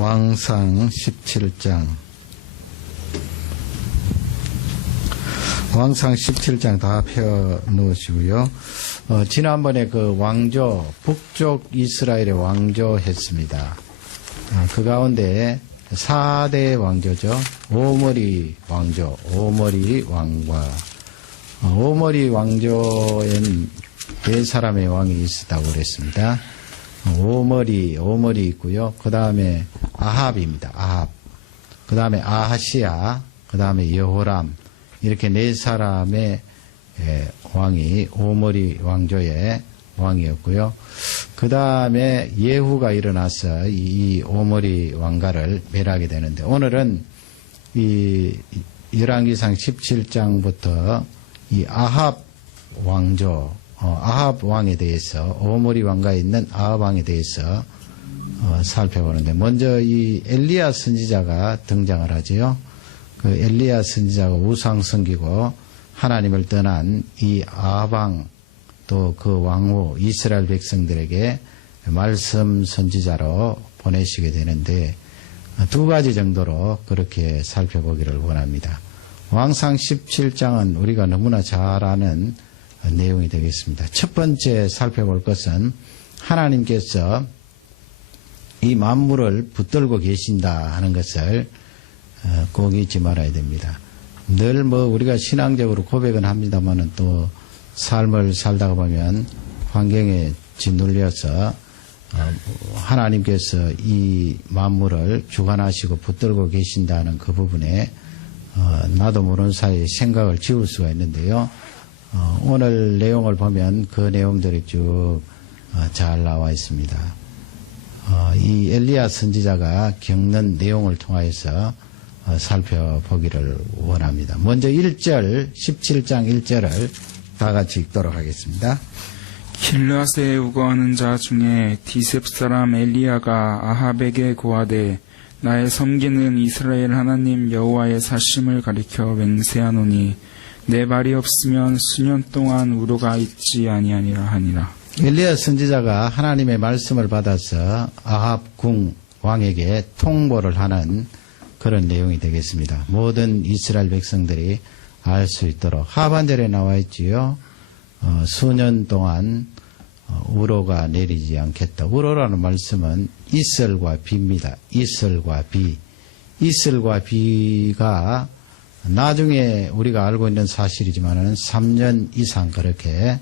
왕상 17장. 왕상 17장 다 펴 놓으시고요. 지난번에 그 왕조, 북쪽 이스라엘의 왕조 했습니다. 그 가운데 4대 왕조죠. 오므리 왕조, 오므리 왕과, 오므리 왕조엔 4사람의 왕이 있었다고 그랬습니다. 오므리 있고요. 그 다음에 아합입니다. 아합. 그 다음에 아하시야, 그 다음에 여호람. 이렇게 4사람의 왕이 오므리 왕조의 왕이었고요. 그 다음에 예후가 일어나서 이 오므리 왕가를 멸하게 되는데, 오늘은 이 열왕기상 17장부터 이 아합 왕조, 아합 왕에 대해서, 오므리 왕가에 있는 아합 왕에 대해서 살펴보는데, 먼저 이 엘리야 선지자가 등장을 하지요. 그 엘리야 선지자가 우상 섬기고 하나님을 떠난 이 아합 왕, 또 그 왕후 이스라엘 백성들에게 말씀 선지자로 보내시게 되는데, 2가지 정도로 그렇게 살펴보기를 원합니다. 왕상 17장은 우리가 너무나 잘 아는 내용이 되겠습니다. 첫 번째 살펴볼 것은 하나님께서 이 만물을 붙들고 계신다 하는 것을 꼭 잊지 말아야 됩니다. 늘 우리가 신앙적으로 고백은 합니다만은 또 삶을 살다가 보면 환경에 짓눌려서 하나님께서 이 만물을 주관하시고 붙들고 계신다는 그 부분에 나도 모르는 사이에 생각을 지울 수가 있는데요. 오늘 내용을 보면 그 내용들이 쭉 잘 나와 있습니다. 이 엘리야 선지자가 겪는 내용을 통하여서 살펴보기를 원합니다. 먼저 1절, 17장 1절을 다 같이 읽도록 하겠습니다. 길르앗에 우거하는 자 중에 디셉 사람 엘리야가 아합에게 고하되 나의 섬기는 이스라엘 하나님 여호와의 사심을 가리켜 맹세하노니 내 말이 없으면 수년 동안 우로가 있지 아니하니라 하니라. 엘리야 선지자가 하나님의 말씀을 받아서 아합 궁 왕에게 통보를 하는 그런 내용이 되겠습니다. 모든 이스라엘 백성들이 알 수 있도록 하반절에 나와 있지요. 수년 동안 우로가 내리지 않겠다. 우로라는 말씀은 이슬과 비입니다. 이슬과 비. 이슬과 비가 나중에 우리가 알고 있는 사실이지만은 3년 이상 그렇게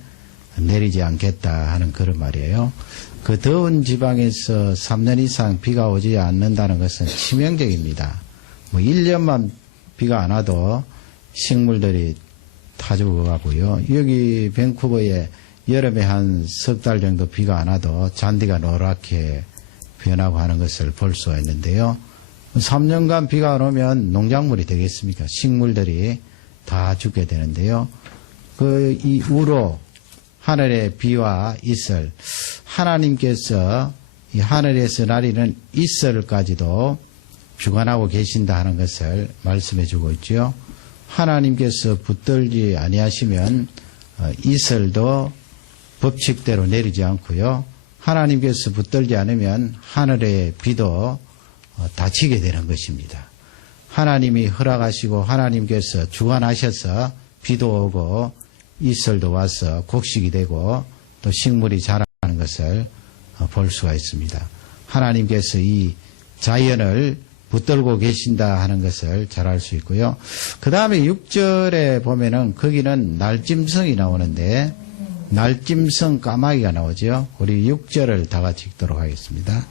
내리지 않겠다 하는 그런 말이에요. 그 더운 지방에서 3년 이상 비가 오지 않는다는 것은 치명적입니다. 1년만 비가 안 와도 식물들이 다 죽어가고요. 여기 밴쿠버에 여름에 한 석 달 정도 비가 안 와도 잔디가 노랗게 변하고 하는 것을 볼 수가 있는데요. 3년간 비가 안 오면 농작물이 되겠습니까? 식물들이 다 죽게 되는데요. 이 우로, 하늘의 비와 이슬, 하나님께서 이 하늘에서 내리는 이슬까지도 주관하고 계신다 하는 것을 말씀해 주고 있죠. 하나님께서 붙들지 아니하시면 이슬도 법칙대로 내리지 않고요. 하나님께서 붙들지 않으면 하늘의 비도 닫히게 되는 것입니다. 하나님이 허락하시고 하나님께서 주관하셔서 비도 오고 이슬도 와서 곡식이 되고 또 식물이 자라는 것을 볼 수가 있습니다. 하나님께서 이 자연을 붙들고 계신다 하는 것을 잘 알 수 있고요. 그 다음에 6절에 보면은 거기는 날짐승이 나오는데 날짐승 까마귀가 나오죠. 우리 6절을 다 같이 읽도록 하겠습니다.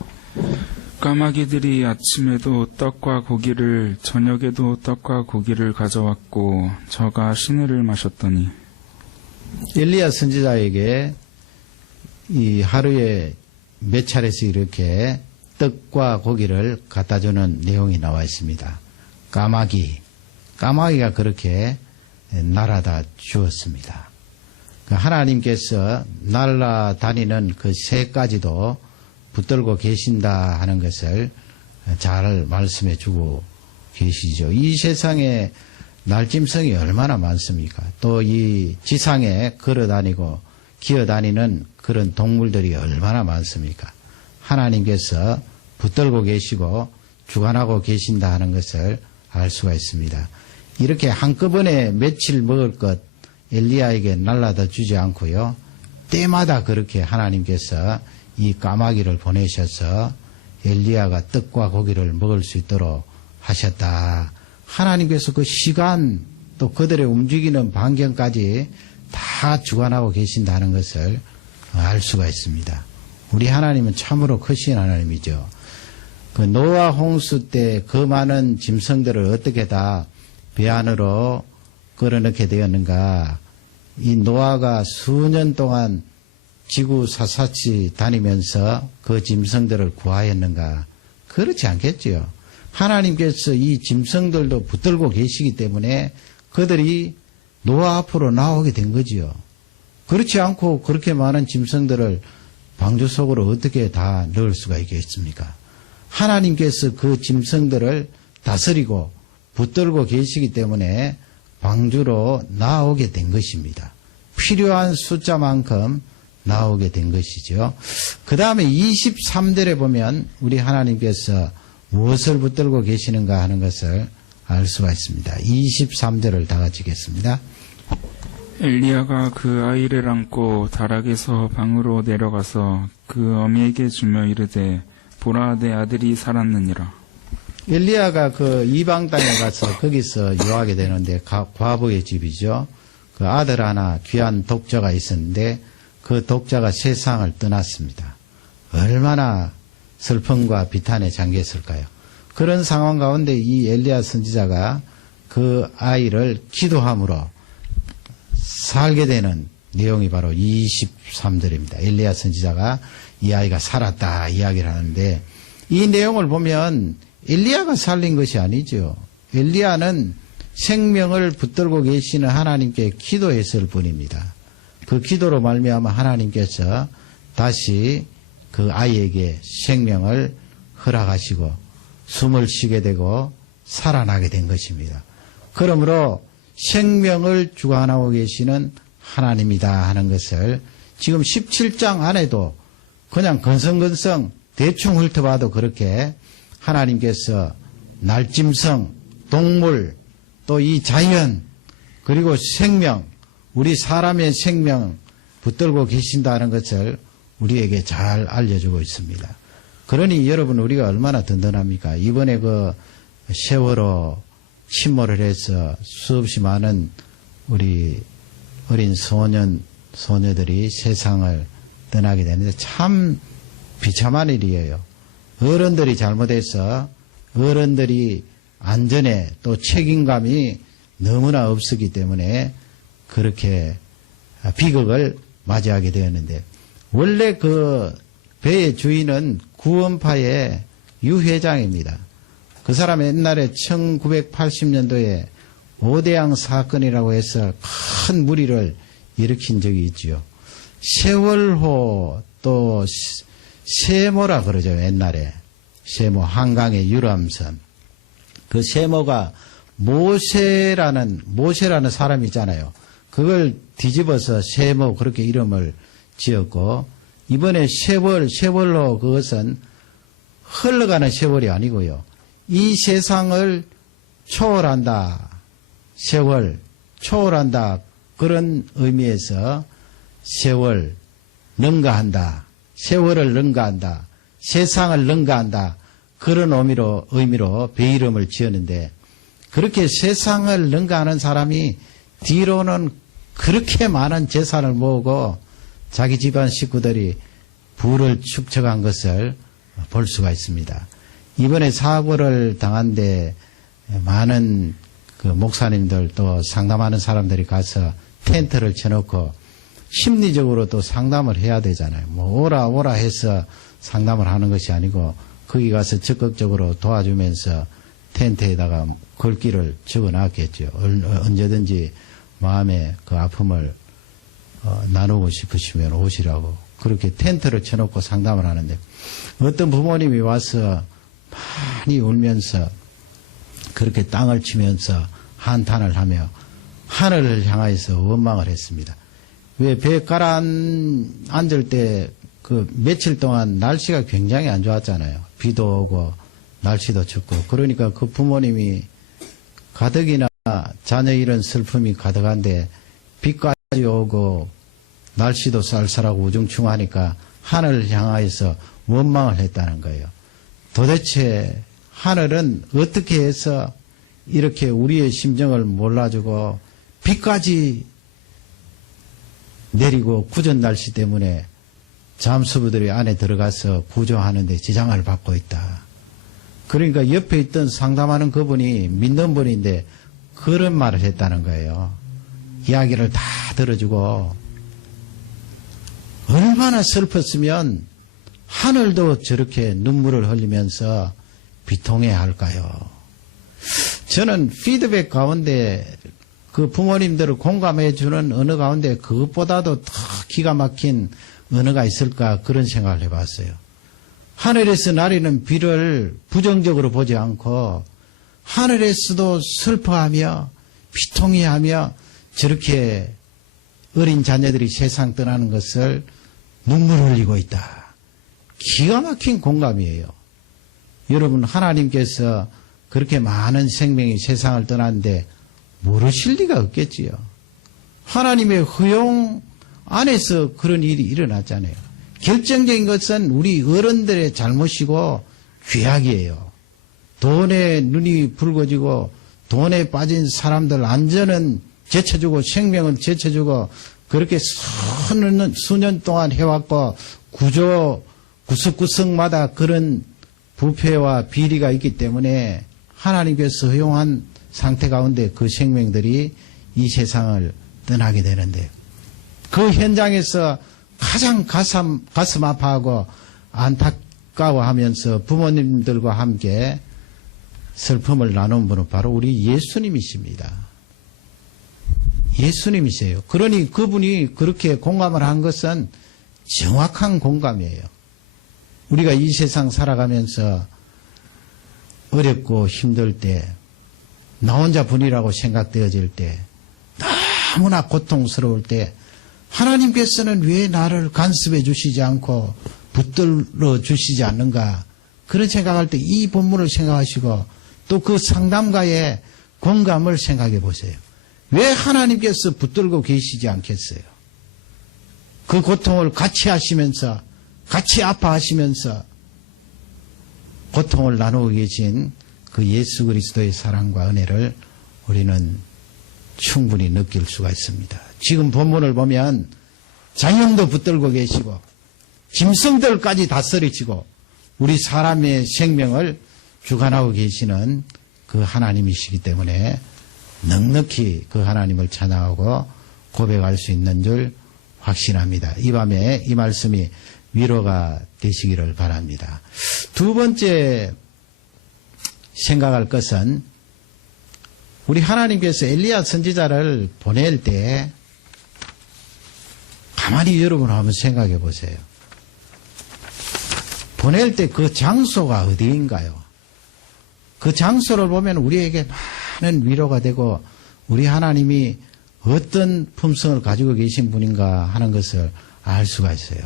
까마귀들이 아침에도 떡과 고기를 저녁에도 떡과 고기를 가져왔고 저가 시내를 마셨더니. 엘리야 선지자에게 이 하루에 몇 차례씩 이렇게 떡과 고기를 갖다 주는 내용이 나와 있습니다. 까마귀가 그렇게 날아다 주었습니다. 하나님께서 날아다니는 그 새까지도 붙들고 계신다 하는 것을 잘 말씀해 주고 계시죠. 이 세상에 날짐승이 얼마나 많습니까? 또 이 지상에 걸어다니고 기어다니는 그런 동물들이 얼마나 많습니까? 하나님께서 붙들고 계시고 주관하고 계신다 하는 것을 알 수가 있습니다. 이렇게 한꺼번에 며칠 먹을 것 엘리야에게 날라다 주지 않고요. 때마다 그렇게 하나님께서 이 까마귀를 보내셔서 엘리야가 떡과 고기를 먹을 수 있도록 하셨다. 하나님께서 그 시간 또 그들의 움직이는 반경까지 다 주관하고 계신다는 것을 알 수가 있습니다. 우리 하나님은 참으로 크신 하나님이죠. 그 노아 홍수 때 그 많은 짐승들을 어떻게 다 배 안으로 끌어넣게 되었는가. 이 노아가 수년 동안 지구 샅샅이 다니면서 그 짐승들을 구하였는가. 그렇지 않겠지요. 하나님께서 이 짐승들도 붙들고 계시기 때문에 그들이 노아 앞으로 나오게 된 거지요. 그렇지 않고 그렇게 많은 짐승들을 방주 속으로 어떻게 다 넣을 수가 있겠습니까? 하나님께서 그 짐승들을 다스리고 붙들고 계시기 때문에 방주로 나오게 된 것입니다. 필요한 숫자만큼 나오게 된 것이죠. 그 다음에 23절에 보면 우리 하나님께서 무엇을 붙들고 계시는가 하는 것을 알 수가 있습니다. 23절을 다 같이 읽겠습니다. 엘리야가 그 아이를 안고 다락에서 방으로 내려가서 그 어미에게 주며 이르되 보라 내 아들이 살았느니라. 엘리야가 그 이방 땅에 가서 거기서 유하게 되는데 과부의 집이죠. 그 아들 하나 귀한 독자가 있었는데 그 독자가 세상을 떠났습니다. 얼마나 슬픔과 비탄에 잠겼을까요? 그런 상황 가운데 이 엘리야 선지자가 그 아이를 기도함으로 살게 되는 내용이 바로 23절입니다. 엘리야 선지자가 이 아이가 살았다 이야기를 하는데 이 내용을 보면 엘리야가 살린 것이 아니죠. 엘리야는 생명을 붙들고 계시는 하나님께 기도했을 뿐입니다. 그 기도로 말미암아 하나님께서 다시 그 아이에게 생명을 허락하시고 숨을 쉬게 되고 살아나게 된 것입니다. 그러므로 생명을 주관하고 계시는 하나님이다 하는 것을 지금 17장 안에도 그냥 건성건성 대충 훑어봐도 그렇게 하나님께서 날짐승, 동물, 또 이 자연, 그리고 생명, 우리 사람의 생명 붙들고 계신다는 것을 우리에게 잘 알려주고 있습니다. 그러니 여러분 우리가 얼마나 든든합니까? 이번에 그 세월호 침몰을 해서 수없이 많은 우리 어린 소녀들이 세상을 떠나게 되는데 참 비참한 일이에요. 어른들이 잘못해서 어른들이 안전에 또 책임감이 너무나 없었기 때문에 그렇게 비극을 맞이하게 되었는데 원래 그 배의 주인은 구원파의 유 회장입니다. 그 사람 옛날에 1980년도에 오대양 사건이라고 해서 큰 무리를 일으킨 적이 있지요. 세월호 또 세모라 그러죠. 옛날에 세모 한강의 유람선. 그 세모가 모세라는 사람이 있잖아요. 그걸 뒤집어서 세모 그렇게 이름을 지었고 이번에 세월호 그것은 흘러가는 세월이 아니고요. 이 세상을 초월한다. 세월 초월한다. 그런 의미에서 세월 능가한다. 세월을 능가한다. 세상을 능가한다. 그런 의미로 배 이름을 지었는데 그렇게 세상을 능가하는 사람이 뒤로는 그렇게 많은 재산을 모으고 자기 집안 식구들이 부를 축적한 것을 볼 수가 있습니다. 이번에 사고를 당한 데 많은 그 목사님들 또 상담하는 사람들이 가서 텐트를 쳐놓고 심리적으로 또 상담을 해야 되잖아요. 뭐 오라 해서 상담을 하는 것이 아니고 거기 가서 적극적으로 도와주면서 텐트에다가 글귀를 적어놨겠죠. 언제든지 마음의 그 아픔을 나누고 싶으시면 오시라고 그렇게 텐트를 쳐놓고 상담을 하는데 어떤 부모님이 와서 많이 울면서 그렇게 땅을 치면서 한탄을 하며 하늘을 향하여서 원망을 했습니다. 왜 배 가라앉을 때 그 며칠 동안 날씨가 굉장히 안 좋았잖아요. 비도 오고 날씨도 춥고 그러니까 그 부모님이 가덕이나 자녀 이런 슬픔이 가득한데 비까지 오고 날씨도 쌀쌀하고 우중충하니까 하늘을 향하여서 원망을 했다는 거예요. 도대체 하늘은 어떻게 해서 이렇게 우리의 심정을 몰라주고 비까지 내리고 굳은 날씨 때문에 잠수부들이 안에 들어가서 구조하는데 지장을 받고 있다. 그러니까 옆에 있던 상담하는 그분이 믿는 분인데 그런 말을 했다는 거예요. 이야기를 다 들어주고 얼마나 슬펐으면 하늘도 저렇게 눈물을 흘리면서 비통해야 할까요? 저는 피드백 가운데 그 부모님들을 공감해 주는 언어 가운데 그것보다도 더 기가 막힌 언어가 있을까 그런 생각을 해봤어요. 하늘에서 내리는 비를 부정적으로 보지 않고 하늘에서도 슬퍼하며 비통해하며 저렇게 어린 자녀들이 세상 떠나는 것을 눈물 흘리고 있다. 기가 막힌 공감이에요. 여러분 하나님께서 그렇게 많은 생명이 세상을 떠났는데 모르실 리가 없겠지요. 하나님의 허용 안에서 그런 일이 일어났잖아요. 결정적인 것은 우리 어른들의 잘못이고 죄악이에요. 돈에 눈이 붉어지고 돈에 빠진 사람들 안전은 제쳐주고 생명은 제쳐주고 그렇게 수년 동안 해왔고 구석구석마다 그런 부패와 비리가 있기 때문에 하나님께서 허용한 상태 가운데 그 생명들이 이 세상을 떠나게 되는데 그 현장에서 가장 가슴 아파하고 안타까워하면서 부모님들과 함께 슬픔을 나눈 분은 바로 우리 예수님이십니다. 예수님이세요. 그러니 그분이 그렇게 공감을 한 것은 정확한 공감이에요. 우리가 이 세상 살아가면서 어렵고 힘들 때, 나 혼자뿐이라고 생각되어질 때, 너무나 고통스러울 때, 하나님께서는 왜 나를 간섭해 주시지 않고 붙들어 주시지 않는가? 그런 생각할 때 이 본문을 생각하시고 또 그 상담가의 공감을 생각해 보세요. 왜 하나님께서 붙들고 계시지 않겠어요? 그 고통을 같이 하시면서 같이 아파하시면서 고통을 나누고 계신 그 예수 그리스도의 사랑과 은혜를 우리는 충분히 느낄 수가 있습니다. 지금 본문을 보면 장형도 붙들고 계시고 짐승들까지 다스리시고 우리 사람의 생명을 주관하고 계시는 그 하나님이시기 때문에 넉넉히 그 하나님을 찬양하고 고백할 수 있는 줄 확신합니다. 이 밤에 이 말씀이 위로가 되시기를 바랍니다. 두 번째 생각할 것은 우리 하나님께서 엘리야 선지자를 보낼 때 가만히 여러분 한번 생각해 보세요. 보낼 때 그 장소가 어디인가요? 그 장소를 보면 우리에게 많은 위로가 되고 우리 하나님이 어떤 품성을 가지고 계신 분인가 하는 것을 알 수가 있어요.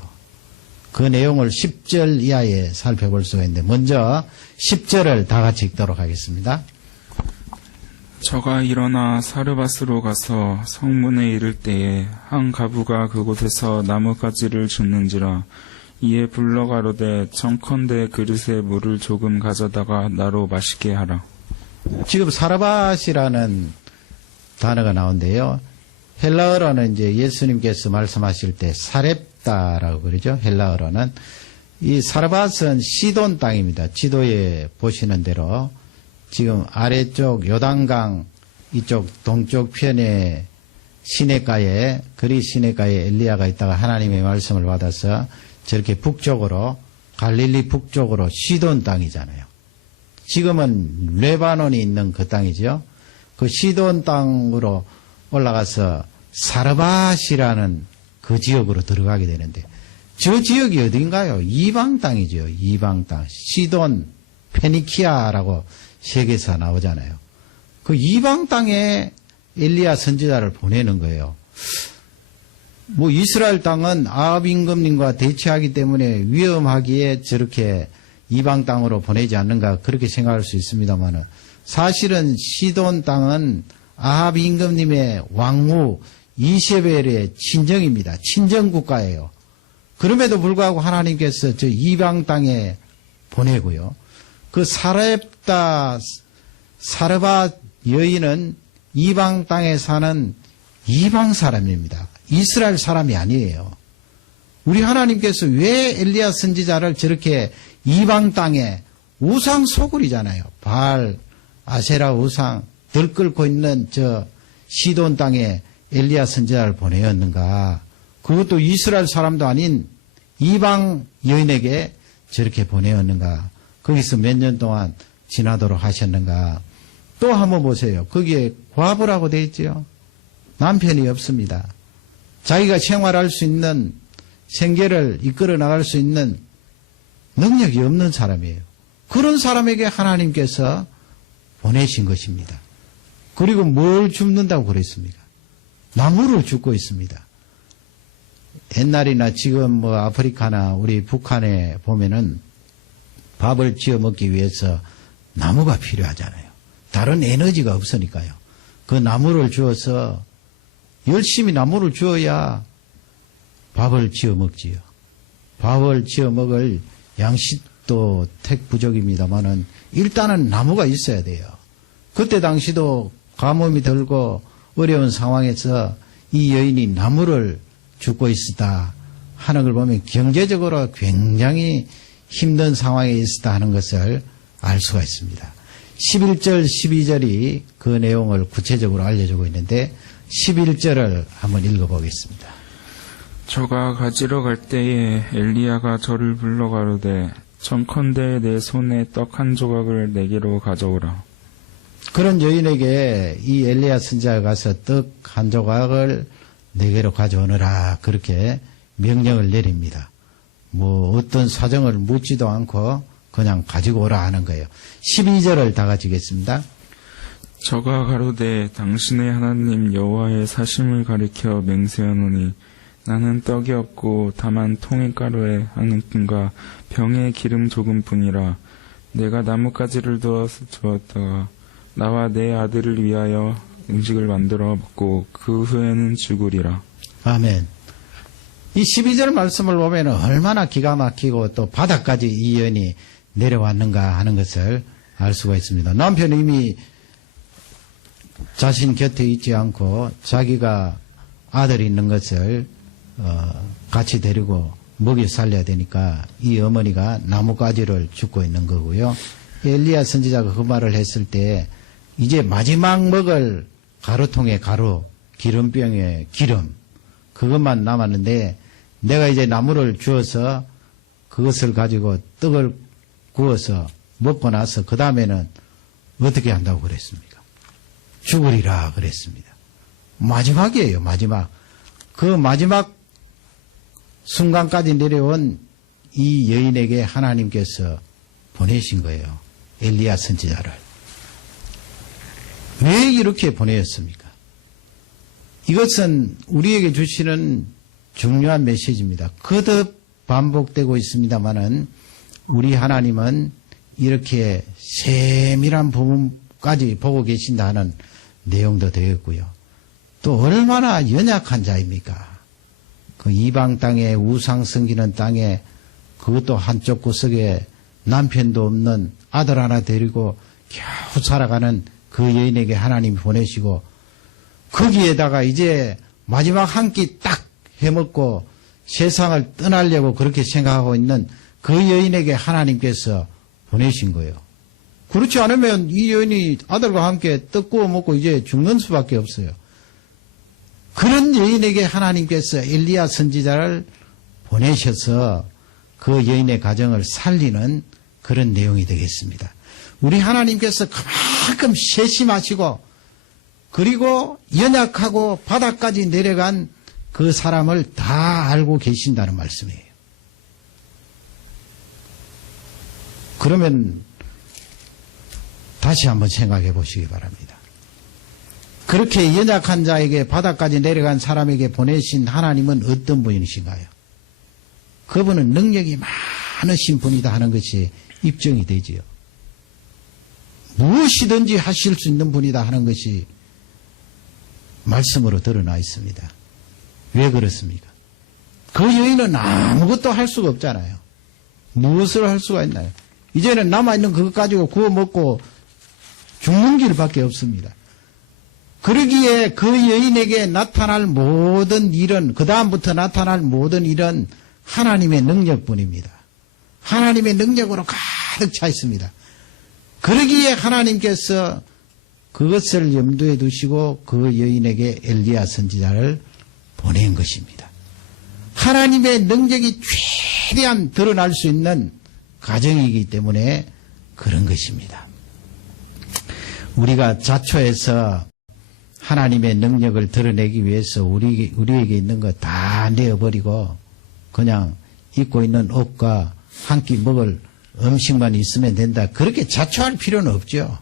그 내용을 10절 이하에 살펴볼 수가 있는데 먼저 10절을 다 같이 읽도록 하겠습니다. 저가 일어나 사르밧으로 가서 성문에 이를 때에 한 가부가 그곳에서 나뭇가지를 줍는지라 이에 불러 가로되 청컨대 그릇에 물을 조금 가져다가 나로 마시게 하라. 지금 사르밧이라는 단어가 나온대요. 헬라어로는 이제 예수님께서 말씀하실 때 사렙다라고 그러죠. 헬라어로는 이 사르밧은 시돈 땅입니다. 지도에 보시는 대로 지금 아래쪽 요단강 이쪽 동쪽 편에 시내가에 그리 시내가에 엘리야가 있다가 하나님의 말씀을 받아서 저렇게 북쪽으로 갈릴리 북쪽으로 시돈 땅이잖아요. 지금은 레바논이 있는 그 땅이죠. 그 시돈 땅으로 올라가서 사르밧이라는 그 지역으로 들어가게 되는데 저 지역이 어딘가요? 이방 땅이죠. 이방 땅. 시돈, 페니키아라고 세계사 나오잖아요. 그 이방 땅에 엘리야 선지자를 보내는 거예요. 뭐 이스라엘 땅은 아합 임금님과 대치하기 때문에 위험하기에 저렇게 이방 땅으로 보내지 않는가 그렇게 생각할 수 있습니다만 사실은 시돈 땅은 아합 임금님의 왕후 이세벨의 친정입니다. 친정국가예요. 그럼에도 불구하고 하나님께서 저 이방 땅에 보내고요. 그 사르바 여인은 이방 땅에 사는 이방 사람입니다. 이스라엘 사람이 아니에요. 우리 하나님께서 왜 엘리야 선지자를 저렇게 이방 땅에 우상 소굴이잖아요. 바알, 아세라 우상 들끓고 있는 저 시돈 땅에 엘리야 선지자를 보내었는가? 그것도 이스라엘 사람도 아닌 이방 여인에게 저렇게 보내었는가? 거기서 몇 년 동안 지나도록 하셨는가? 또 한번 보세요. 거기에 과부라고 되어 있죠. 남편이 없습니다. 자기가 생활할 수 있는 생계를 이끌어 나갈 수 있는 능력이 없는 사람이에요. 그런 사람에게 하나님께서 보내신 것입니다. 그리고 뭘 줍는다고 그랬습니까? 나무를 줍고 있습니다. 옛날이나 지금 뭐 아프리카나 우리 북한에 보면은 밥을 지어 먹기 위해서 나무가 필요하잖아요. 다른 에너지가 없으니까요. 그 나무를 주어서 열심히 나무를 주어야 밥을 지어 먹지요. 밥을 지어 먹을 양식도 택 부족입니다만은 일단은 나무가 있어야 돼요. 그때 당시도 가뭄이 들고 어려운 상황에서 이 여인이 나무를 줍고 있었다 하는 걸 보면 경제적으로 굉장히 힘든 상황에 있었다 하는 것을 알 수가 있습니다. 11절, 12절이 그 내용을 구체적으로 알려주고 있는데 11절을 한번 읽어보겠습니다. 저가 가지러 갈 때에 엘리야가 저를 불러 가로되 청컨대 내 손에 떡 한 조각을 내게로 가져오라. 그런 여인에게 이 엘리야 선지자가 가서 떡 한 조각을 내게로 가져오너라 그렇게 명령을 내립니다. 뭐 어떤 사정을 묻지도 않고 그냥 가지고 오라 하는 거예요. 12절을 다 같이 읽겠습니다. 저가 가로되 당신의 하나님 여호와의 사심을 가리켜 맹세하노니 나는 떡이 없고 다만 통일가루에 한 움과 병에 기름 조금뿐이라. 내가 나뭇가지를 두어서 주었다가 나와 내 아들을 위하여 음식을 만들어 먹고 그 후에는 죽으리라. 아멘. 이 12절 말씀을 보면 얼마나 기가 막히고 또 바닥까지 이 여인이 내려왔는가 하는 것을 알 수가 있습니다. 남편이 이미 자신 곁에 있지 않고 자기가 아들이 있는 것을 같이 데리고 먹여 살려야 되니까 이 어머니가 나뭇가지를 줍고 있는 거고요. 엘리야 선지자가 그 말을 했을 때 이제 마지막 먹을 가루통에 가루, 기름병에 기름 그것만 남았는데 내가 이제 나무를 주어서 그것을 가지고 떡을 구워서 먹고 나서 그 다음에는 어떻게 한다고 그랬습니까? 죽으리라 그랬습니다. 마지막이에요. 마지막. 그 마지막 순간까지 내려온 이 여인에게 하나님께서 보내신 거예요. 엘리야 선지자를. 왜 이렇게 보내었습니까? 이것은 우리에게 주시는 중요한 메시지입니다. 거듭 반복되고 있습니다만은 우리 하나님은 이렇게 세밀한 부분까지 보고 계신다 하는 내용도 되었고요. 또 얼마나 연약한 자입니까? 그 이방 땅에 우상 섬기는 땅에 그것도 한쪽 구석에 남편도 없는 아들 하나 데리고 겨우 살아가는 그 여인에게 하나님이 보내시고 거기에다가 이제 마지막 한 끼 딱 해먹고 세상을 떠나려고 그렇게 생각하고 있는 그 여인에게 하나님께서 보내신 거예요. 그렇지 않으면 이 여인이 아들과 함께 떡 구워 먹고 이제 죽는 수밖에 없어요. 그런 여인에게 하나님께서 엘리야 선지자를 보내셔서 그 여인의 가정을 살리는 그런 내용이 되겠습니다. 우리 하나님께서 그만큼 세심하시고 그리고 연약하고 바닥까지 내려간 그 사람을 다 알고 계신다는 말씀이에요. 그러면 다시 한번 생각해 보시기 바랍니다. 그렇게 연약한 자에게 바닥까지 내려간 사람에게 보내신 하나님은 어떤 분이신가요? 그분은 능력이 많으신 분이다 하는 것이 입증이 되지요. 무엇이든지 하실 수 있는 분이다 하는 것이 말씀으로 드러나 있습니다. 왜 그렇습니까? 그 여인은 아무것도 할 수가 없잖아요. 무엇을 할 수가 있나요? 이제는 남아있는 그것 가지고 구워 먹고 죽는 길밖에 없습니다. 그러기에 그 여인에게 나타날 모든 일은, 그 다음부터 나타날 모든 일은 하나님의 능력뿐입니다. 하나님의 능력으로 가득 차 있습니다. 그러기에 하나님께서 그것을 염두에 두시고 그 여인에게 엘리야 선지자를 보낸 것입니다. 하나님의 능력이 최대한 드러날 수 있는 가정이기 때문에 그런 것입니다. 우리가 자초해서 하나님의 능력을 드러내기 위해서 우리에게 있는 거 다 내어버리고 그냥 입고 있는 옷과 한 끼 먹을 음식만 있으면 된다. 그렇게 자초할 필요는 없죠.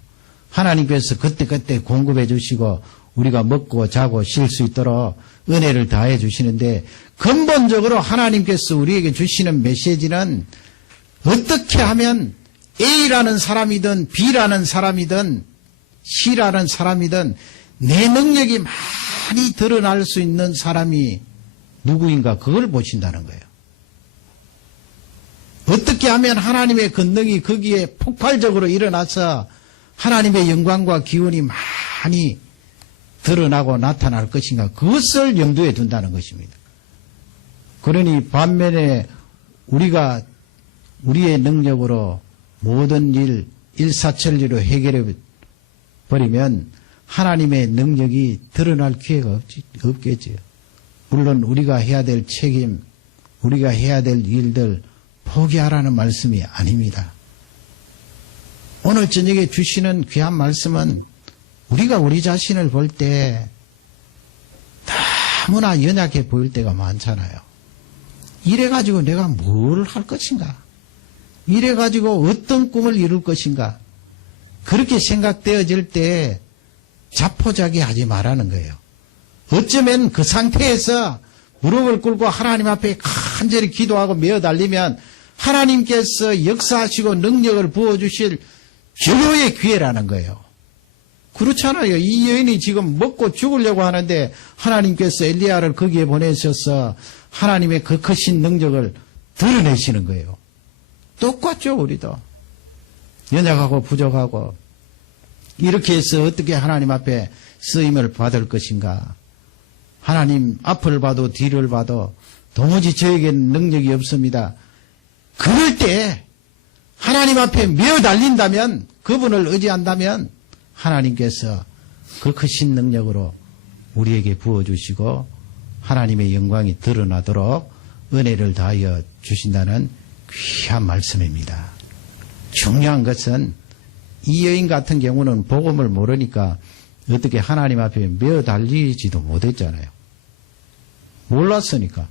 하나님께서 그때그때 공급해 주시고 우리가 먹고 자고 쉴 수 있도록 은혜를 다해 주시는데, 근본적으로 하나님께서 우리에게 주시는 메시지는 어떻게 하면 A라는 사람이든 B라는 사람이든 C라는 사람이든 내 능력이 많이 드러날 수 있는 사람이 누구인가, 그걸 보신다는 거예요. 어떻게 하면 하나님의 권능이 거기에 폭발적으로 일어나서 하나님의 영광과 기운이 많이 드러나고 나타날 것인가, 그것을 염두에 둔다는 것입니다. 그러니 반면에 우리가 우리의 능력으로 모든 일 일사천리로 해결해 버리면 하나님의 능력이 드러날 기회가 없겠지요. 물론 우리가 해야 될 책임, 우리가 해야 될 일들 포기하라는 말씀이 아닙니다. 오늘 저녁에 주시는 귀한 말씀은 우리가 우리 자신을 볼 때 너무나 연약해 보일 때가 많잖아요. 이래가지고 내가 뭘 할 것인가? 이래가지고 어떤 꿈을 이룰 것인가? 그렇게 생각되어질 때 자포자기하지 말라는 거예요. 어쩌면 그 상태에서 무릎을 꿇고 하나님 앞에 간절히 기도하고 메어달리면 하나님께서 역사하시고 능력을 부어주실 절호의 기회라는 거예요. 그렇잖아요. 이 여인이 지금 먹고 죽으려고 하는데 하나님께서 엘리야를 거기에 보내셔서 하나님의 그 크신 능력을 드러내시는 거예요. 똑같죠, 우리도. 연약하고 부족하고 이렇게 해서 어떻게 하나님 앞에 쓰임을 받을 것인가. 하나님 앞을 봐도 뒤를 봐도 도무지 저에게는 능력이 없습니다. 그럴 때 하나님 앞에 메어 달린다면, 그분을 의지한다면 하나님께서 그 크신 능력으로 우리에게 부어주시고 하나님의 영광이 드러나도록 은혜를 다하여 주신다는 귀한 말씀입니다. 중요한 것은 이 여인 같은 경우는 복음을 모르니까 어떻게 하나님 앞에 메어 달리지도 못했잖아요. 몰랐으니까.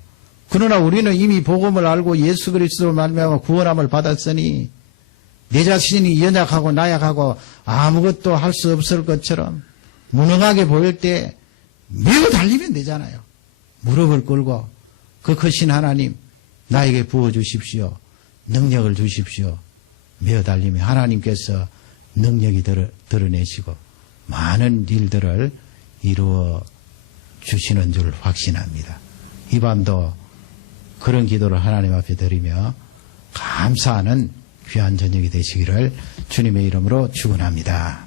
그러나 우리는 이미 복음을 알고 예수 그리스도를 말미암아 구원함을 받았으니 내 자신이 연약하고 나약하고 아무것도 할 수 없을 것처럼 무능하게 보일 때 메어 달리면 되잖아요. 무릎을 꿇고 그 크신 하나님 나에게 부어주십시오. 능력을 주십시오. 메어 달리면 하나님께서 능력이 드러내시고 많은 일들을 이루어 주시는 줄 확신합니다. 이 밤도 그런 기도를 하나님 앞에 드리며 감사하는 귀한 저녁이 되시기를 주님의 이름으로 축원합니다.